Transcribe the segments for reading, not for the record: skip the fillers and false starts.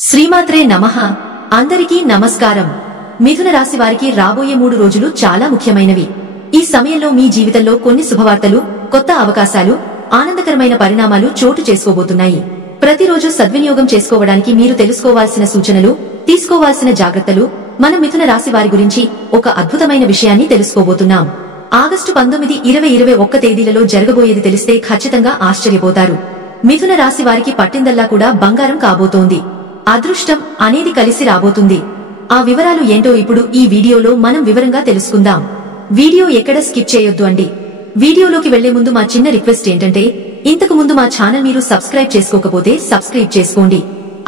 శ్రీమాత్రే నమః. అందరికీ నమస్కారం. మిథున రాశి వారికి రాబోయే 3 రోజులు చాలా ముఖ్యమైనవి. ఈ సమయంలో మీ జీవితంలో కొన్ని శుభవార్తలు, కొత్త అవకాశాలు, ఆనందకరమైన పరిణామాలు చోటు చేసుకోబోతున్నాయి. ప్రతిరోజు సద్వినియోగం చేసుకోవడానికి మీరు తెలుసుకోవాల్సిన సూచనలు, తీసుకోవాల్సిన జాగ్రత్తలు, మన మిథున రాశి వారి గురించి ఒక అద్భుతమైన విషయాన్ని తెలుసుకోబోతున్నాం. ఆగస్టు 19, 2021 తేదీలలో జరగబోయేది తెలిస్తే ఖచ్చితంగా ఆశ్చర్యపోతారు. మిథున రాశి వారికి పట్టిందల్లా కూడా బంగారం కాబోతోంది. అదృష్టం అనేది కలిసి రాబోతుంది. ఆ వివరాలు ఏంటో ఇప్పుడు ఈ వీడియోలో మనం వివరంగా తెలుసుకుందాం. వీడియో ఎక్కడ స్కిప్ చేయొద్దు అండి. వీడియోలోకి వెళ్లే ముందు మా చిన్న రిక్వెస్ట్ ఏంటంటే, ఇంతకు ముందు మా ఛానల్ మీరు సబ్స్క్రైబ్ చేసుకోకపోతే సబ్స్క్రైబ్ చేసుకోండి.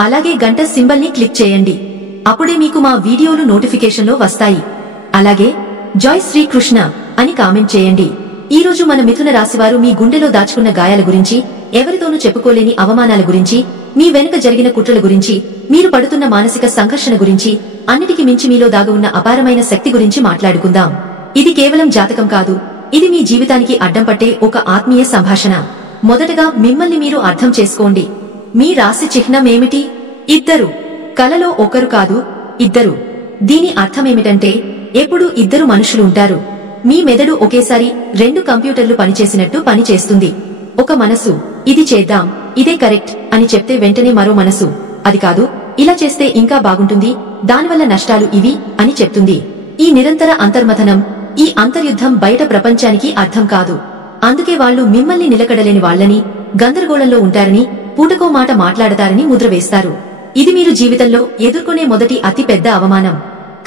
అలాగే గంట సింబల్ ని క్లిక్ చేయండి. అప్పుడే మీకు మా వీడియోలు నోటిఫికేషన్లో వస్తాయి. అలాగే జై శ్రీకృష్ణ అని కామెంట్ చేయండి. ఈ రోజు మన మిథున రాశివారు మీ గుండెలో దాచుకున్న గాయాల గురించి, ఎవరితోనూ చెప్పుకోలేని అవమానాల గురించి, మీ వెనుక జరిగిన కుట్రల గురించి, మీరు పడుతున్న మానసిక సంఘర్షణ గురించి, అన్నిటికీ మించి మీలో దాగి ఉన్న అపారమైన శక్తి గురించి మాట్లాడుకుందాం. ఇది కేవలం జాతకం కాదు, ఇది మీ జీవితానికి అడ్డం పట్టే ఒక ఆత్మీయ సంభాషణ. మొదటగా మిమ్మల్ని మీరు అర్థం చేసుకోండి. మీ రాశి చిహ్నం ఏమిటి? ఇద్దరు. కలలో ఒకరు కాదు, ఇద్దరు. దీని అర్థమేమిటంటే, ఎప్పుడూ ఇద్దరు మనుషులు ఉంటారు. మీ మెదడు ఒకేసారి 2 కంప్యూటర్లు పనిచేసినట్టు పనిచేస్తుంది. ఒక మనసు ఇది చేద్దాం, ఇదే కరెక్ట్ అని చెప్తే వెంటనే మరో మనసు అది కాదు, ఇలా చేస్తే ఇంకా బాగుంటుంది, దానివల్ల నష్టాలు ఇవి అని చెప్తుంది. ఈ నిరంతర అంతర్మథనం, ఈ అంతర్యుద్ధం బయట ప్రపంచానికి అర్థం కాదు. అందుకే వాళ్లు మిమ్మల్ని నిలకడలేని వాళ్లని, గందరగోళంలో ఉంటారని, పూటకో మాట మాట్లాడతారని ముద్ర వేస్తారు. ఇది మీరు జీవితంలో ఎదుర్కొనే మొదటి అతి పెద్ద అవమానం.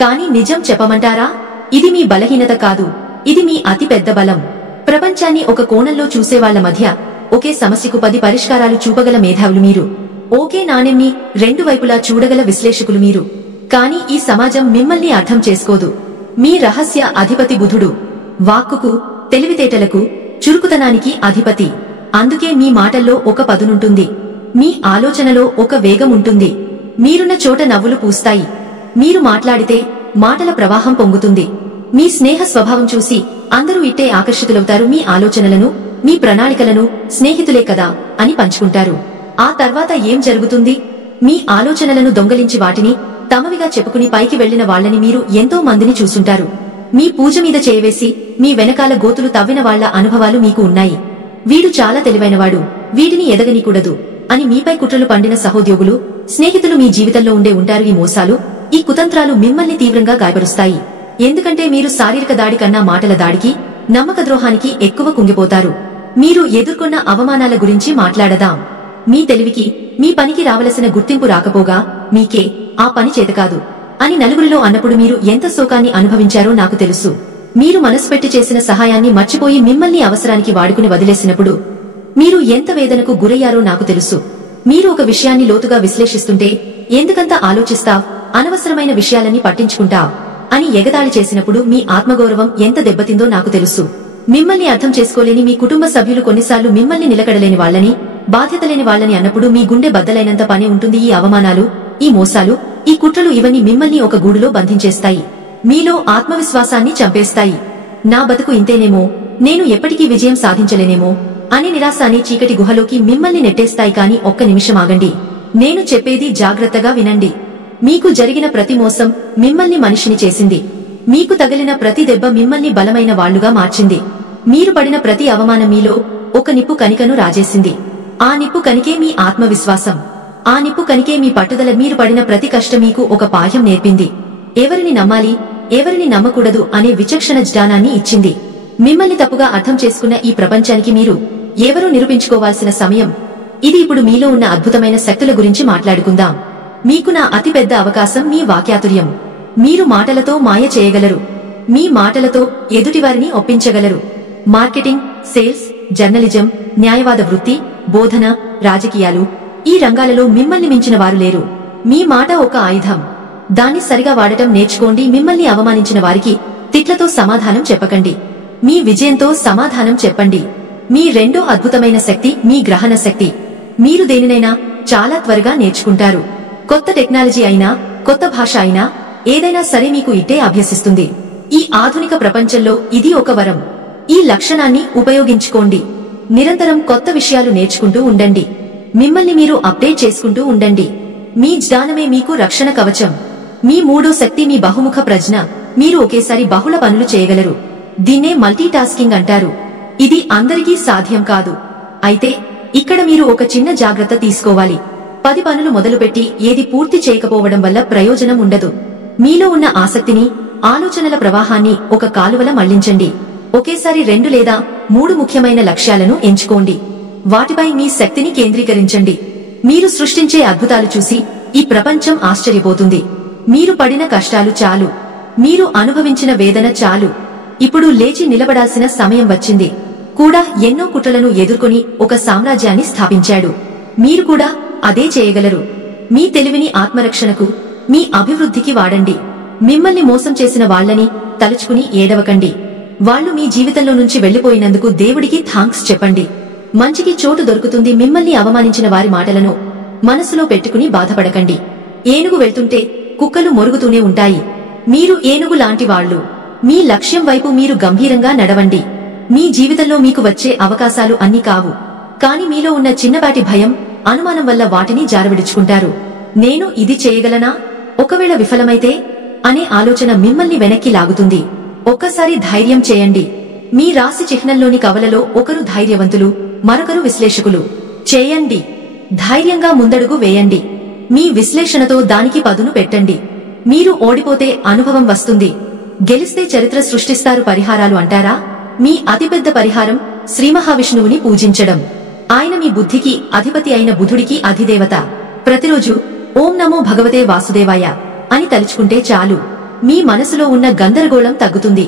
కానీ నిజం చెప్పమంటారా? ఇది మీ బలహీనత కాదు, ఇది మీ అతి పెద్ద బలం. ప్రపంచాన్ని ఒక కోణంలో చూసేవాళ్ల మధ్య ఒకే సమస్యకు 10 పరిష్కారాలు చూపగల మేధావులు మీరు. ఒకే నాణెంని 2 వైపులా చూడగల విశ్లేషకులు మీరు. కానీ ఈ సమాజం మిమ్మల్ని అర్థం చేసుకోదు. మీ రహస్య అధిపతి బుధుడు. వాక్కుకు, తెలివితేటలకు, చురుకుతనానికి అధిపతి. అందుకే మీ మాటల్లో ఒక పదునుంటుంది. మీ ఆలోచనలో ఒక వేగం ఉంటుంది. మీరున్న చోట నవ్వులు పూస్తాయి. మీరు మాట్లాడితే మాటల ప్రవాహం పొంగుతుంది. మీ స్నేహ స్వభావం చూసి అందరూ ఇట్టే ఆకర్షితులవుతారు. మీ ఆలోచనలను, మీ ప్రణాళికలను స్నేహితులే కదా అని పంచుకుంటారు. ఆ తర్వాత ఏం జరుగుతుంది? మీ ఆలోచనలను దొంగలించి వాటిని తమవిగా చెప్పుకుని పైకి వెళ్లిన వాళ్లని మీరు ఎంతో మందిని చూసుంటారు. మీ పూజ మీద చేయవేసి మీ వెనకాల గోతులు తవ్విన వాళ్ల అనుభవాలు మీకు ఉన్నాయి. వీడు చాలా తెలివైనవాడు, వీడిని ఎదగనీకూడదు అని మీపై కుట్రలు పండిన సహోద్యోగులు, స్నేహితులు మీ జీవితంలో ఉండే ఉంటారు. ఈ మోసాలు, ఈ కుతంత్రాలు మిమ్మల్ని తీవ్రంగా గాయపరుస్తాయి. ఎందుకంటే మీరు శారీరక దాడి కన్నా మాటల దాడికి, నమ్మక ద్రోహానికి ఎక్కువ కుంగిపోతారు. మీరు ఎదుర్కొన్న అవమానాల గురించి మాట్లాడదాం. మీ తెలివికి, మీ పనికి రావలసిన గుర్తింపు రాకపోగా మీకే ఆ పని చేతకాదు అని నలుగురిలో అన్నప్పుడు మీరు ఎంత శోకాన్ని అనుభవించారో నాకు తెలుసు. మీరు మనసు పెట్టి చేసిన సహాయాన్ని మర్చిపోయి మిమ్మల్ని అవసరానికి వాడుకుని వదిలేసినప్పుడు మీరు ఎంత వేదనకు గురయ్యారో నాకు తెలుసు. మీరు ఒక విషయాన్ని లోతుగా విశ్లేషిస్తుంటే, ఎందుకంత ఆలోచిస్తావ్, అనవసరమైన విషయాలన్నీ పట్టించుకుంటావ్ అని ఎగతాళి చేసినప్పుడు మీ ఆత్మగౌరవం ఎంత దెబ్బతిందో నాకు తెలుసు. మిమ్మల్ని అర్థం చేసుకోలేని మీ కుటుంబ సభ్యులు కొన్నిసార్లు మిమ్మల్ని నిలకడలేని వాళ్లని, బాధ్యతలేని వాళ్లని అన్నప్పుడు మీ గుండె బద్దలైనంత పనే ఉంటుంది. ఈ అవమానాలు, ఈ మోసాలు, ఈ కుట్రలు ఇవన్నీ మిమ్మల్ని ఒక గూడులో బంధించేస్తాయి. మీలో ఆత్మవిశ్వాసాన్ని చంపేస్తాయి. నా బతుకు ఇంతేనేమో, నేను ఎప్పటికీ విజయం సాధించలేనేమో అనే నిరాశ అనే చీకటి గుహలోకి మిమ్మల్ని నెట్టేస్తాయి. కాని ఒక్క నిమిషం ఆగండి. నేను చెప్పేది జాగ్రత్తగా వినండి. మీకు జరిగిన ప్రతి మోసం మిమ్మల్ని మనిషిని చేసింది. మీకు తగిలిన ప్రతి దెబ్బ మిమ్మల్ని బలమైన వాళ్లుగా మార్చింది. మీరు పడిన ప్రతి అవమానం మీలో ఒక నిప్పు కణికను రాజేసింది. ఆ నిప్పు కణికే మీ ఆత్మవిశ్వాసం. ఆ నిప్పు కణికే మీ పట్టుదల. మీరు పడిన ప్రతి కష్టం మీకు ఒక పాఠం నేర్పింది. ఎవరిని నమ్మాలి, ఎవరిని నమ్మకూడదు అనే విచక్షణ జ్ఞానాన్ని ఇచ్చింది. మిమ్మల్ని తప్పుగా అర్థం చేసుకున్న ఈ ప్రపంచానికి మీరు ఎవరూ నిరూపించుకోవాల్సిన సమయం ఇది. ఇప్పుడు మీలో ఉన్న అద్భుతమైన శక్తుల గురించి మాట్లాడుకుందాం. మీకు నా అతిపెద్ద అవకాశం మీ వాక్యాతుర్యం. మీరు మాటలతో మాయ చేయగలరు. మీ మాటలతో ఎదుటివారిని ఒప్పించగలరు. మార్కెటింగ్, సేల్స్, జర్నలిజం, న్యాయవాద వృత్తి, బోధన, రాజకీయాలు, ఈ రంగాలలో మిమ్మల్ని మించిన వారు లేరు. మీ మాట ఒక ఆయుధం. దాన్ని సరిగా వాడటం నేర్చుకోండి. మిమ్మల్ని అవమానించిన వారికి తిట్లతో సమాధానం చెప్పకండి. మీ విజయంతో సమాధానం చెప్పండి. మీ రెండో అద్భుతమైన శక్తి మీ గ్రహణ శక్తి. మీరు దేనినైనా చాలా త్వరగా నేర్చుకుంటారు. కొత్త టెక్నాలజీ అయినా, కొత్త భాష అయినా, ఏదైనా సరే మీకు ఇట్టే అభ్యసిస్తుంది. ఈ ఆధునిక ప్రపంచంలో ఇది ఒక వరం. ఈ లక్షణాన్ని ఉపయోగించుకోండి. నిరంతరం కొత్త విషయాలు నేర్చుకుంటూ ఉండండి. మిమ్మల్ని మీరు అప్డేట్ చేసుకుంటూ ఉండండి. మీ జ్ఞానమే మీకు రక్షణ కవచం. మీ మూడో శక్తి మీ బహుముఖ ప్రజ్ఞ. మీరు ఒకేసారి బహుళ పనులు చేయగలరు. దీన్నే మల్టీటాస్కింగ్ అంటారు. ఇది అందరికీ సాధ్యం కాదు. అయితే ఇక్కడ మీరు ఒక చిన్న జాగ్రత్త తీసుకోవాలి. 10 పనులు మొదలుపెట్టి ఏది పూర్తి చేయకపోవడం వల్ల ప్రయోజనం ఉండదు. మీలో ఉన్న ఆసక్తిని, ఆలోచనల ప్రవాహాన్ని ఒక కాలువల మళ్లించండి. ఒకేసారి 2 లేదా 3 ముఖ్యమైన లక్ష్యాలను ఎంచుకోండి. వాటిపై మీ శక్తిని కేంద్రీకరించండి. మీరు సృష్టించే అద్భుతాలు చూసి ఈ ప్రపంచం ఆశ్చర్యపోతుంది. మీరు పడిన కష్టాలు చాలు. మీరు అనుభవించిన వేదన చాలు. ఇప్పుడు లేచి నిలబడాల్సిన సమయం వచ్చింది. కూడా ఎన్నో కుట్రలను ఎదుర్కొని ఒక సామ్రాజ్యాన్ని స్థాపించాడు. మీరు కూడా అదే చేయగలరు. మీ తెలివిని ఆత్మరక్షణకు, మీ అభివృద్ధికి వాడండి. మిమ్మల్ని మోసం చేసిన వాళ్లని తలుచుకుని ఏడవకండి. వాళ్లు మీ జీవితంలో నుంచి వెళ్లిపోయినందుకు దేవుడికి థాంక్స్ చెప్పండి. మంచికి చోటు దొరుకుతుంది. మిమ్మల్ని అవమానించిన వారి మాటలను మనసులో పెట్టుకుని బాధపడకండి. ఏనుగు వెళ్తుంటే కుక్కలు మొరుగుతూనే ఉంటాయి. మీరు ఏనుగు లాంటి వాళ్లు. మీ లక్ష్యం వైపు మీరు గంభీరంగా నడవండి. మీ జీవితంలో మీకు వచ్చే అవకాశాలు అన్నీ కావు. కాని మీలో ఉన్న చిన్నపాటి భయం, అనుమానం వల్ల వాటిని జారవిడుచుకుంటారు. నేను ఇది చేయగలనా, ఒకవేళ విఫలమైతే అనే ఆలోచన మిమ్మల్ని వెనక్కి లాగుతుంది. ఒక్కసారి ధైర్యం చేయండి. మీ రాశి చిహ్నంలోని కవలలో ఒకరు ధైర్యవంతులు, మరొకరు విశ్లేషకులు. చేయండి. ధైర్యంగా ముందడుగు వేయండి. మీ విశ్లేషణతో దానికి పదును పెట్టండి. మీరు ఓడిపోతే అనుభవం వస్తుంది, గెలిస్తే చరిత్ర సృష్టిస్తారు. పరిహారాలు అంటారా? మీ అతిపెద్ద పరిహారం శ్రీమహావిష్ణువుని పూజించడం. ఆయన మీ బుద్ధికి అధిపతి అయిన బుధుడికి అధిదేవత. ప్రతిరోజు ఓం నమో భగవతే వాసుదేవాయ అని తలుచుకుంటే చాలు. మీ మనసులో ఉన్న గందరగోళం తగ్గుతుంది.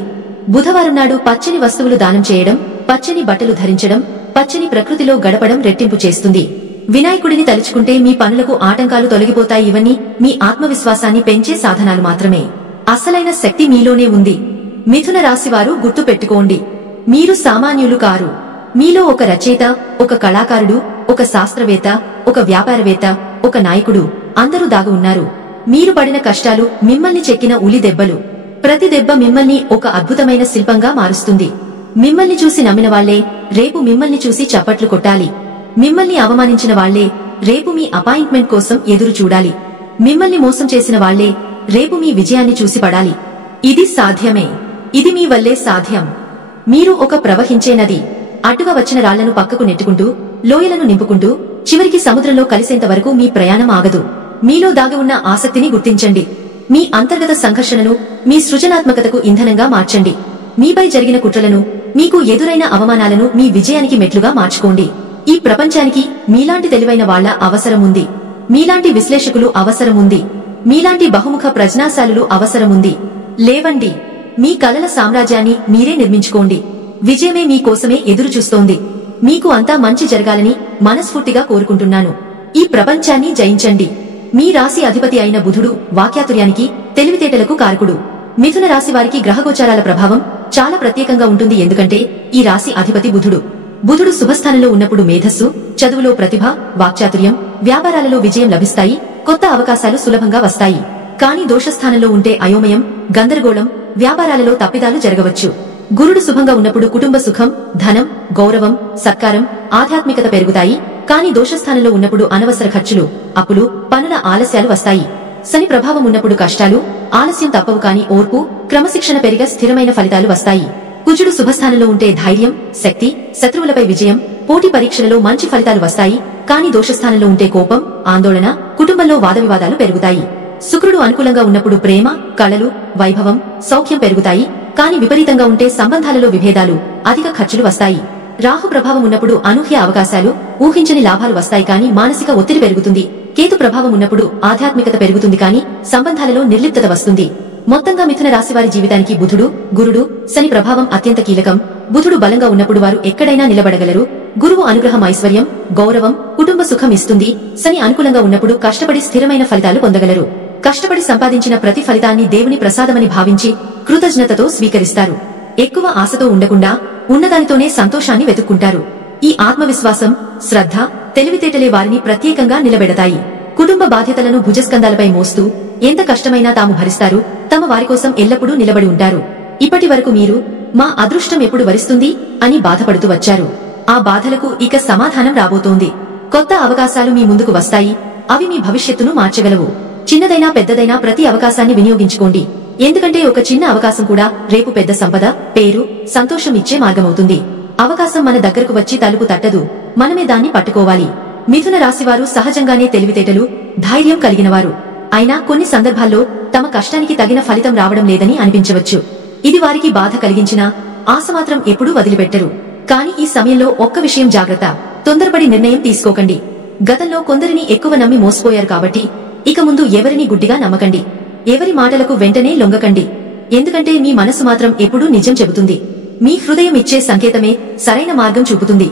బుధవారం నాడు పచ్చని వస్తువులు దానం చేయడం, పచ్చని బట్టలు ధరించడం, పచ్చని ప్రకృతిలో గడపడం రెట్టింపు చేస్తుంది. వినాయకుడిని తలుచుకుంటే మీ పనులకు ఆటంకాలు తొలగిపోతాయి. ఇవన్నీ మీ ఆత్మవిశ్వాసాన్ని పెంచే సాధనాలు మాత్రమే. అసలైన శక్తి మీలోనే ఉంది. మిథున రాశివారు గుర్తు పెట్టుకోండి, మీరు సామాన్యులు కారు. మీలో ఒక రచయిత, ఒక కళాకారుడు, ఒక శాస్త్రవేత్త, ఒక వ్యాపారవేత్త, ఒక నాయకుడు అందరూ దాగి ఉన్నారు. మీరు పడిన కష్టాలు మిమ్మల్ని చెక్కిన ఉలి దెబ్బలు. ప్రతి దెబ్బ మిమ్మల్ని ఒక అద్భుతమైన శిల్పంగా మారుస్తుంది. మిమ్మల్ని చూసి నమ్మిన వాళ్లే రేపు మిమ్మల్ని చూసి చప్పట్లు కొట్టాలి. మిమ్మల్ని అవమానించిన వాళ్లే రేపు మీ అపాయింట్మెంట్ కోసం ఎదురు చూడాలి. మిమ్మల్ని మోసం చేసిన వాళ్లే రేపు మీ విజయాన్ని చూసి పడాలి. ఇది సాధ్యమే. ఇది మీ వల్లే సాధ్యం. మీరు ఒక ప్రవహించే నది. అడ్డుగా వచ్చిన రాళ్లను పక్కకు నెట్టుకుంటూ, లోయలను నింపుకుంటూ, చివరికి సముద్రంలో కలిసేంత వరకు మీ ప్రయాణం ఆగదు. మీలో దాగి ఉన్న ఆసక్తిని గుర్తించండి. మీ అంతర్గత సంఘర్షణను మీ సృజనాత్మకతకు ఇంధనంగా మార్చండి. మీపై జరిగిన కుట్రలను, మీకు ఎదురైన అవమానాలను మీ విజయానికి మెట్లుగా మార్చుకోండి. ఈ ప్రపంచానికి మీలాంటి తెలివైన వాళ్ల అవసరముంది. మీలాంటి విశ్లేషకులు అవసరముంది. మీలాంటి బహుముఖ ప్రజ్ఞాశాలులు అవసరముంది. లేవండి. మీ కలల సామ్రాజ్యాన్ని మీరే నిర్మించుకోండి. విజయమే మీకోసమే ఎదురుచూస్తోంది. మీకు అంతా మంచి జరగాలని మనస్ఫూర్తిగా కోరుకుంటున్నాను. ఈ ప్రపంచాన్ని జయించండి. మీ రాశి అధిపతి అయిన బుధుడు వాక్యాతుర్యానికి, తెలివితేటలకు కారకుడు. మిథున రాశి వారికి గ్రహగోచారాల ప్రభావం చాలా ప్రత్యేకంగా ఉంటుంది. ఎందుకంటే ఈ రాశి అధిపతి బుధుడు. బుధుడు శుభస్థానంలో ఉన్నప్పుడు మేధస్సు, చదువులో ప్రతిభ, వాక్చాతుర్యం, వ్యాపారాలలో విజయం లభిస్తాయి. కొత్త అవకాశాలు సులభంగా వస్తాయి. కానీ దోషస్థానంలో ఉంటే అయోమయం, గందరగోళం, వ్యాపారాలలో తప్పిదాలు జరగవచ్చు. గురుడు శుభంగా ఉన్నప్పుడు కుటుంబ సుఖం, ధనం, గౌరవం, సత్కారం, ఆధ్యాత్మికత పెరుగుతాయి. కానీ దోషస్థానంలో ఉన్నప్పుడు అనవసర ఖర్చులు, అప్పులు, పనుల ఆలస్యాలు వస్తాయి. శని ప్రభావం ఉన్నప్పుడు కష్టాలు, ఆలస్యం తప్పవు. కానీ ఓర్పు, క్రమశిక్షణ పెరిగా స్థిరమైన ఫలితాలు వస్తాయి. కుజుడు శుభస్థానంలో ఉంటే ధైర్యం, శక్తి, శత్రువులపై విజయం, పోటీ పరీక్షలలో మంచి ఫలితాలు వస్తాయి. కానీ దోషస్థానంలో ఉంటే కోపం, ఆందోళన, కుటుంబంలో వాదవివాదాలు పెరుగుతాయి. శుక్రుడు అనుకూలంగా ఉన్నప్పుడు ప్రేమ, కళలు, వైభవం, సౌఖ్యం పెరుగుతాయి. కానీ విపరీతంగా ఉంటే సంబంధాలలో విభేదాలు, అధిక ఖర్చులు వస్తాయి. రాహు ప్రభావం ఉన్నప్పుడు అనూహ్య అవకాశాలు, ఊహించని లాభాలు వస్తాయి. కానీ మానసిక ఒత్తిడి పెరుగుతుంది. కేతు ప్రభావం ఉన్నప్పుడు ఆధ్యాత్మికత పెరుగుతుంది. కానీ సంబంధాలలో నిర్లిప్తత వస్తుంది. మొత్తంగా మిథున రాశివారి జీవితానికి బుధుడు, గురుడు, శని ప్రభావం అత్యంత కీలకం. బుధుడు బలంగా ఉన్నప్పుడు వారు ఎక్కడైనా నిలబడగలరు. గురువు అనుగ్రహం ఐశ్వర్యం, గౌరవం, కుటుంబ సుఖం ఇస్తుంది. శని అనుకూలంగా ఉన్నప్పుడు కష్టపడి స్థిరమైన ఫలితాలు పొందగలరు. కష్టపడి సంపాదించిన ప్రతి ఫలితాన్ని దేవుని ప్రసాదమని భావించి కృతజ్ఞతతో స్వీకరిస్తారు. ఎక్కువ ఆశతో ఉండకుండా ఉన్నదానితోనే సంతోషాన్ని వెతుక్కుంటారు. ఈ ఆత్మవిశ్వాసం, శ్రద్ధ, తెలివితేటలే వారిని ప్రత్యేకంగా నిలబెడతాయి. కుటుంబ బాధ్యతలను భుజస్కంధాలపై మోస్తూ ఎంత కష్టమైనా తాము భరిస్తారు. తమ వారికోసం ఎల్లప్పుడూ నిలబడి ఉంటారు. ఇప్పటి వరకు మీరు మా అదృష్టం ఎప్పుడు వరిస్తుంది అని బాధపడుతూ వచ్చారు. ఆ బాధలకు ఇక సమాధానం రాబోతోంది. కొత్త అవకాశాలు మీ ముందుకు వస్తాయి. అవి మీ భవిష్యత్తును మార్చగలవు. చిన్నదైనా పెద్దదైనా ప్రతి అవకాశాన్ని వినియోగించుకోండి. ఎందుకంటే ఒక చిన్న అవకాశం కూడా రేపు పెద్ద సంపద, పేరు, సంతోషం ఇచ్చే మార్గమవుతుంది. అవకాశం మన దగ్గరకు వచ్చి తలుపు తట్టదు, మనమే దాన్ని పట్టుకోవాలి. మిథున రాశివారు సహజంగానే తెలివితేటలు, ధైర్యం కలిగినవారు. అయినా కొన్ని సందర్భాల్లో తమ కష్టానికి తగిన ఫలితం రావడం లేదని అనిపించవచ్చు. ఇది వారికి బాధ కలిగించినా ఆశ మాత్రం ఎప్పుడూ వదిలిపెట్టరు. కానీ ఈ సమయంలో ఒక్క విషయం జాగ్రత్త, తొందరపడి నిర్ణయం తీసుకోకండి. గతంలో కొందరిని ఎక్కువ నమ్మి మోసపోయారు కాబట్టి ఇక ముందు ఎవరిని గుడ్డిగా నమ్మకండి. ఎవరి మాటలకు వెంటనే లొంగకండి. ఎందుకంటే మీ మనసు మాత్రం ఎప్పుడూ నిజం చెబుతుంది. మీ హృదయం ఇచ్చే సంకేతమే సరైన మార్గం చూపుతుంది.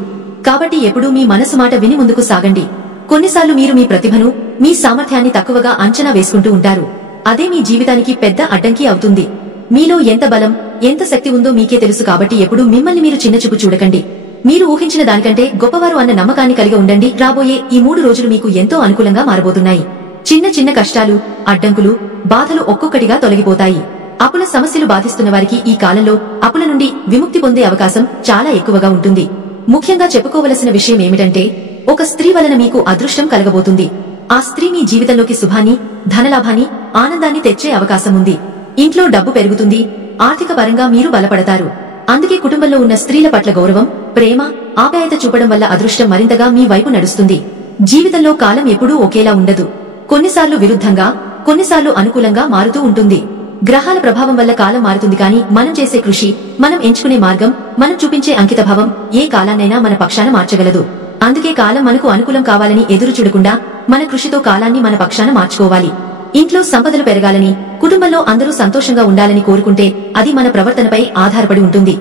కాబట్టి ఎప్పుడూ మీ మనసు మాట విని ముందుకు సాగండి. కొన్నిసార్లు మీరు మీ ప్రతిభను, మీ సామర్థ్యాన్ని తక్కువగా అంచనా వేసుకుంటూ ఉంటారు. అదే మీ జీవితానికి పెద్ద అడ్డంకి అవుతుంది. మీలో ఎంత బలం, ఎంత శక్తి ఉందో మీకే తెలుసు. కాబట్టి ఎప్పుడూ మిమ్మల్ని మీరు చిన్నచూపు చూడకండి. మీరు ఊహించిన దానికంటే గొప్పవారు అన్న నమ్మకాన్ని కలిగి ఉండండి. రాబోయే ఈ 3 రోజులు మీకు ఎంతో అనుకూలంగా మారబోతున్నాయి. చిన్న చిన్న కష్టాలు, అడ్డంకులు, బాధలు ఒక్కొక్కటిగా తొలగిపోతాయి. అప్పుల సమస్యలు బాధిస్తున్న వారికి ఈ కాలంలో అప్పుల నుండి విముక్తి పొందే అవకాశం చాలా ఎక్కువగా ఉంటుంది. ముఖ్యంగా చెప్పుకోవలసిన విషయం ఏమిటంటే, ఒక స్త్రీ వలన మీకు అదృష్టం కలగబోతుంది. ఆ స్త్రీ మీ జీవితంలోకి శుభాన్ని, ధనలాభాన్ని, ఆనందాన్ని తెచ్చే అవకాశం ఉంది. ఇంట్లో డబ్బు పెరుగుతుంది. ఆర్థిక పరంగా మీరు బలపడతారు. అందుకే కుటుంబంలో ఉన్న స్త్రీల పట్ల గౌరవం, ప్రేమ, ఆప్యాయత చూపడం వల్ల అదృష్టం మరింతగా మీ వైపు నడుస్తుంది. జీవితంలో కాలం ఎప్పుడూ ఒకేలా ఉండదు. కొన్నిసార్లు విరుద్ధంగా, కొన్నిసార్లు అనుకూలంగా మారుతూ ఉంటుంది. గ్రహాల ప్రభావం వల్ల కాలం మారుతుంది. కానీ మనం చేసే కృషి, మనం ఎంచుకునే మార్గం, మనం చూపించే అంకితభావం ఏ కాలాన్నైనా మన పక్షాన మార్చగలదు. అందుకే కాలం మనకు అనుకూలం కావాలని ఎదురు చూడకుండా మన కృషితో కాలాన్ని మన పక్షాన మార్చుకోవాలి. ఇంట్లో సంపదలు పెరగాలని, కుటుంబంలో అందరూ సంతోషంగా ఉండాలని కోరుకుంటే అది మన ప్రవర్తనపై ఆధారపడి ఉంటుంది.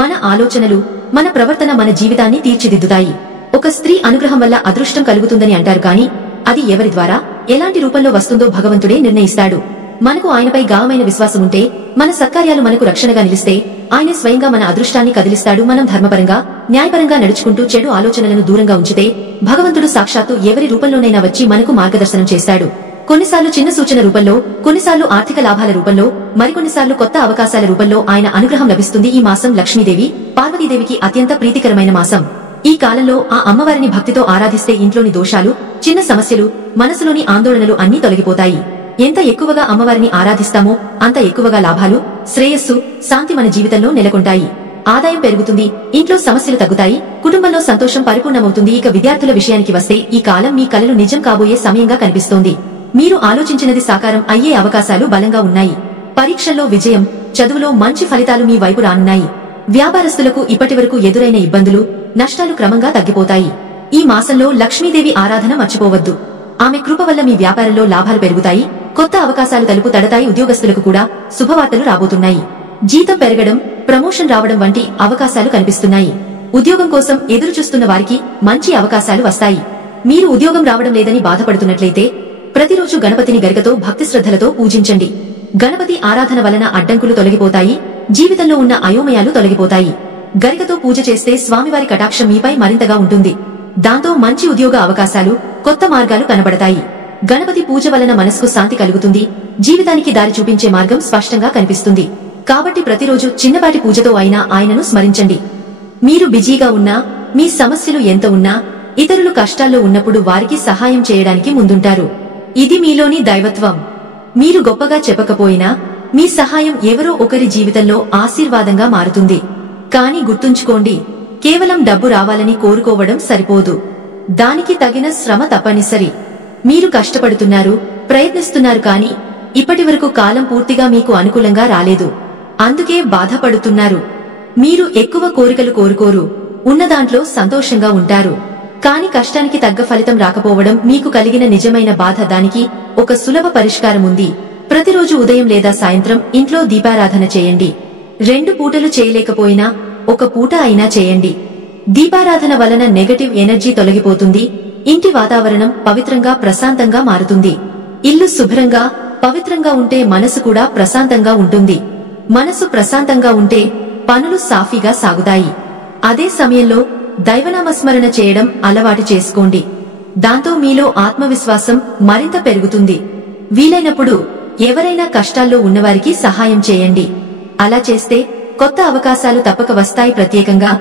మన ఆలోచనలు, మన ప్రవర్తన మన జీవితాన్ని తీర్చిదిద్దుతాయి. ఒక స్త్రీ అనుగ్రహం వల్ల అదృష్టం కలుగుతుందని అంటారు. కానీ అది ఎవరి ద్వారా, ఎలాంటి రూపంలో వస్తుందో భగవంతుడే నిర్ణయిస్తాడు. మనకు ఆయనపై గాఢమైన విశ్వాసం ఉంటే, మన సత్కార్యాలు మనకు రక్షణగా నిలిస్తే ఆయనే స్వయంగా మన అదృష్టాన్ని కదిలిస్తాడు. మనం ధర్మపరంగా, న్యాయపరంగా నడుచుకుంటూ చెడు ఆలోచనలను దూరంగా ఉంచితే భగవంతుడు సాక్షాత్తు ఎవరి రూపంలోనైనా వచ్చి మనకు మార్గదర్శనం చేస్తాడు. కొన్నిసార్లు చిన్న సూచన రూపంలో, కొన్నిసార్లు ఆర్థిక లాభాల రూపంలో, మరికొన్నిసార్లు కొత్త అవకాశాల రూపంలో ఆయన అనుగ్రహం లభిస్తుంది. ఈ మాసం లక్ష్మీదేవి, పార్వతీదేవికి అత్యంత ప్రీతికరమైన మాసం. ఈ కాలంలో ఆ అమ్మవారిని భక్తితో ఆరాధిస్తే ఇంట్లోని దోషాలు, చిన్న సమస్యలు, మనసులోని ఆందోళనలు అన్నీ తొలగిపోతాయి. ఎంత ఎక్కువగా అమ్మవారిని ఆరాధిస్తామో అంత ఎక్కువగా లాభాలు, శ్రేయస్సు, శాంతి మన జీవితంలో నెలకొంటాయి. ఆదాయం పెరుగుతుంది. ఇంట్లో సమస్యలు తగ్గుతాయి. కుటుంబంలో సంతోషం పరిపూర్ణమవుతుంది. ఇక విద్యార్థుల విషయానికి వస్తే ఈ కాలం మీ కలలు నిజం కాబోయే సమయంగా కనిపిస్తోంది. మీరు ఆలోచించినది సాకారం అయ్యే అవకాశాలు బలంగా ఉన్నాయి. పరీక్షల్లో విజయం, చదువులో మంచి ఫలితాలు మీ వైపు రానున్నాయి. వ్యాపారస్తులకు ఇప్పటివరకు ఎదురైన ఇబ్బందులు, నష్టాలు క్రమంగా తగ్గిపోతాయి. ఈ మాసంలో లక్ష్మీదేవి ఆరాధన మర్చిపోవద్దు. ఆమె కృప వల్ల మీ వ్యాపారంలో లాభాలు పెరుగుతాయి. కొత్త అవకాశాలు తలుపు తడతాయి. ఉద్యోగస్తులకు కూడా శుభవార్తలు రాబోతున్నాయి. జీతం పెరగడం, ప్రమోషన్ రావడం వంటి అవకాశాలు కనిపిస్తున్నాయి. ఉద్యోగం కోసం ఎదురు చూస్తున్న వారికి మంచి అవకాశాలు వస్తాయి. మీరు ఉద్యోగం రావడం లేదని బాధపడుతున్నట్లయితే ప్రతిరోజు గణపతిని గరికతో భక్తి శ్రద్ధలతో పూజించండి. గణపతి ఆరాధన వలన అడ్డంకులు తొలగిపోతాయి. జీవితంలో ఉన్న అయోమయాలు తొలగిపోతాయి. గరికతో పూజ చేస్తే స్వామివారి కటాక్షం మీపై మరింతగా ఉంటుంది. దాంతో మంచి ఉద్యోగ అవకాశాలు, కొత్త మార్గాలు కనబడతాయి. గణపతి పూజ వలన మనసుకు శాంతి కలుగుతుంది. జీవితానికి దారి చూపించే మార్గం స్పష్టంగా కనిపిస్తుంది. కాబట్టి ప్రతిరోజు చిన్నపాటి పూజతో అయినా ఆయనను స్మరించండి. మీరు బిజీగా ఉన్నా, మీ సమస్యలు ఎంత ఉన్నా, ఇతరులు కష్టాల్లో ఉన్నప్పుడు వారికి సహాయం చేయడానికి ముందుంటారు. ఇది మీలోని దైవత్వం. మీరు గొప్పగా చెప్పకపోయినా మీ సహాయం ఎవరో ఒకరి జీవితంలో ఆశీర్వాదంగా మారుతుంది. కానీ గుర్తుంచుకోండి, కేవలం డబ్బు రావాలని కోరుకోవడం సరిపోదు. దానికి తగిన శ్రమ తప్పనిసరి. మీరు కష్టపడుతున్నారు, ప్రయత్నిస్తున్నారు. కానీ ఇప్పటివరకు కాలం పూర్తిగా మీకు అనుకూలంగా రాలేదు. అందుకే బాధపడుతున్నారు. మీరు ఎక్కువ కోరికలు కోరుకోరు, ఉన్నదాంట్లో సంతోషంగా ఉంటారు. కాని కష్టానికి తగ్గ ఫలితం రాకపోవడం మీకు కలిగిన నిజమైన బాధ. దానికి ఒక సులభ పరిష్కారం ఉంది. ప్రతిరోజు ఉదయం లేదా సాయంత్రం ఇంట్లో దీపారాధన చేయండి. 2 పూటలు చేయలేకపోయినా 1 పూట అయినా చేయండి. దీపారాధన వలన నెగటివ్ ఎనర్జీ తొలగిపోతుంది. ఇంటి వాతావరణం పవిత్రంగా, ప్రశాంతంగా మారుతుంది. ఇల్లు శుభ్రంగా, పవిత్రంగా ఉంటే మనసు కూడా ప్రశాంతంగా ఉంటుంది. మనసు ప్రశాంతంగా ఉంటే పనులు సాఫీగా సాగుతాయి. అదే సమయంలో దైవనామస్మరణ చేయడం అలవాటు చేసుకోండి. దాంతో మీలో ఆత్మవిశ్వాసం మరింత పెరుగుతుంది. వీలైనప్పుడు ఎవరైనా కష్టాల్లో ఉన్నవారికి సహాయం చేయండి. అలా చేస్తే కొత్త అవకాశాలు తప్పక వస్తాయి. ప్రత్యేకంగా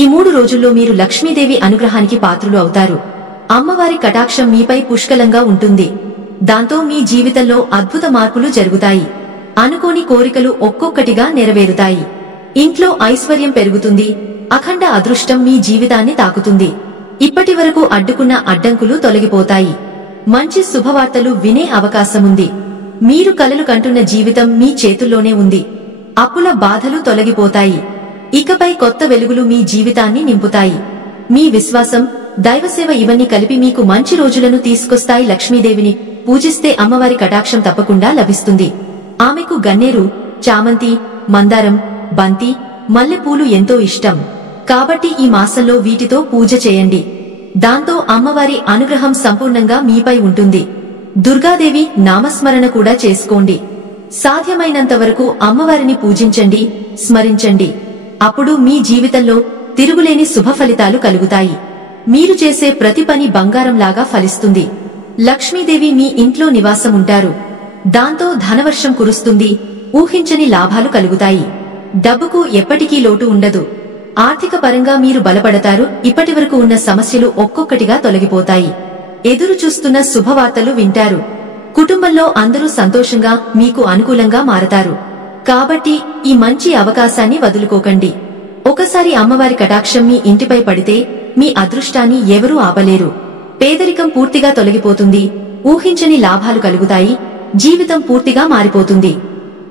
ఈ 3 రోజుల్లో మీరు లక్ష్మీదేవి అనుగ్రహానికి పాత్రులు అవుతారు. అమ్మవారి కటాక్షం మీపై పుష్కలంగా ఉంటుంది. దాంతో మీ జీవితంలో అద్భుత మార్పులు జరుగుతాయి. అనుకోని కోరికలు ఒక్కొక్కటిగా నెరవేరుతాయి. ఇంట్లో ఐశ్వర్యం పెరుగుతుంది. అఖండ అదృష్టం మీ జీవితాన్ని తాకుతుంది. ఇప్పటివరకు అడ్డుకున్న అడ్డంకులు తొలగిపోతాయి. మంచి శుభవార్తలు వినే అవకాశముంది. మీరు కలలు కంటున్న జీవితం మీ చేతుల్లోనే ఉంది. అప్పుల బాధలు తొలగిపోతాయి. ఇకపై కొత్త వెలుగులు మీ జీవితాన్ని నింపుతాయి. మీ విశ్వాసం, దైవసేవ ఇవన్నీ కలిపి మీకు మంచి రోజులను తీసుకొస్తాయి. లక్ష్మీదేవిని పూజిస్తే అమ్మవారి కటాక్షం తప్పకుండా లభిస్తుంది. ఆమెకు గన్నేరు, చామంతి, మందారం, బంతి, మల్లెపూలు ఎంతో ఇష్టం. కాబట్టి ఈ మాసంలో వీటితో పూజ చేయండి. దాంతో అమ్మవారి అనుగ్రహం సంపూర్ణంగా మీపై ఉంటుంది. దుర్గాదేవి నామస్మరణ కూడా చేసుకోండి. సాధ్యమైనంత వరకు అమ్మవారిని పూజించండి, స్మరించండి. అప్పుడు మీ జీవితంలో తిరుగులేని శుభ ఫలితాలు కలుగుతాయి. మీరు చేసే ప్రతి పని బంగారంలాగా ఫలిస్తుంది. లక్ష్మీదేవి మీ ఇంట్లో నివాసం ఉంటారు. దాంతో ధనవర్షం కురుస్తుంది. ఊహించని లాభాలు కలుగుతాయి. డబ్బుకు ఎప్పటికీ లోటు ఉండదు. ఆర్థిక పరంగా మీరు బలపడతారు. ఇప్పటివరకు ఉన్న సమస్యలు ఒక్కొక్కటిగా తొలగిపోతాయి. ఎదురు చూస్తున్న శుభవార్తలు వింటారు. కుటుంబంలో అందరూ సంతోషంగా మీకు అనుకూలంగా మారతారు. కాబట్టి ఈ మంచి అవకాశాన్ని వదులుకోకండి. ఒకసారి అమ్మవారి కటాక్షం మీ ఇంటిపై పడితే మీ అదృష్టాన్ని ఎవరూ ఆపలేరు. పేదరికం పూర్తిగా తొలగిపోతుంది. ఊహించని లాభాలు కలుగుతాయి. జీవితం పూర్తిగా మారిపోతుంది.